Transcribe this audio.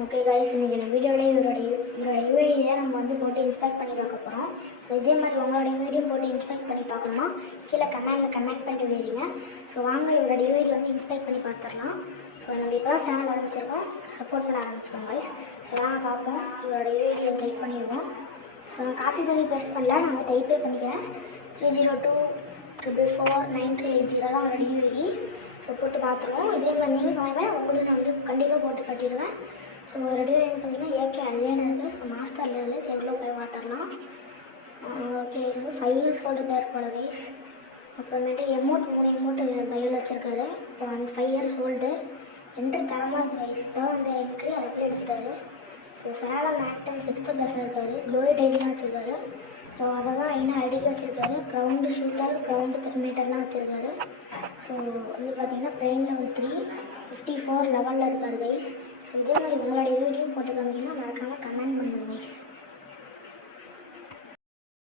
Okay guys, இன்றைக்கி இந்த வீடியோவில் இவரோட யூஐயை நம்ம போட்டு இன்ஸ்பெக்ட் பண்ணி பார்க்க போகிறோம். ஸோ இதே மாதிரி உங்களோட யூஐடியும் போட்டு இன்ஸ்பெக்ட் பண்ணி பார்க்கணுமா கீழே கமெண்ட் பண்ணிட்டு போயிருங்க. ஸோ வாங்க இவரோட யூஐடி இன்ஸ்பெக்ட் பண்ணி பார்த்துடலாம். ஸோ நம்ம இப்போ தான் சேனல் ஆரம்பிச்சிருக்கோம், சப்போர்ட் பண்ண ஆரம்பிச்சிக்கோங்க கைஸ். ஸோ வாங்க பார்ப்போம். இவரோட யூஐடியை டைப் பண்ணிடுவோம். ஸோ நான் காப்பி பண்ணி பேஸ்ட் பண்ணல, நான் டைப்பே பண்ணிக்கிறேன். 3024449280 தான் அவரோட யூஐடி. ஸோ போட்டு பார்த்துருவோம். இதே மாதிரி நீங்கள் உங்களுக்கு நான் கண்டிப்பாக போட்டு கட்டிடுவேன். ஸோ ரெடி பார்த்தீங்கன்னா ஏகே அஜயன் இருக்குது. ஸோ மாஸ்டர் லெவலில் எவ்வளோ போய் பார்த்துடலாம். ஓகே, இது 5 years ஓல்டு பேர் போல கைஸ். அப்புறமேட்டு 3 எமௌண்ட் பையில் வச்சுருக்காரு. அப்புறம் 5 years ஓல்டு. என்ட்ரி தரமாக இருக்குது கைஸ். இப்போ என்ட்ரி அதுக்குள்ளே எடுத்துட்டாரு. ஸோ சேலம் ஆக்டன் 6th ப்ளஸில் இருக்கார். க்ளோரி டைட்லாம் வச்சுருக்காரு. ஸோ அதை தான் இன்னும் அடிக்க வச்சுருக்காரு. க்ரௌண்டு ஷூட்டர், க்ரௌண்டு தெர்மீட்டர்லாம் வச்சுருக்காரு. ஸோ பார்த்தீங்கன்னா ப்ரைம் லெவல் 3 54 லெவலில் இருக்கார் கைஸ். ஸோ இதே மாதிரி உங்களோட வீடியோ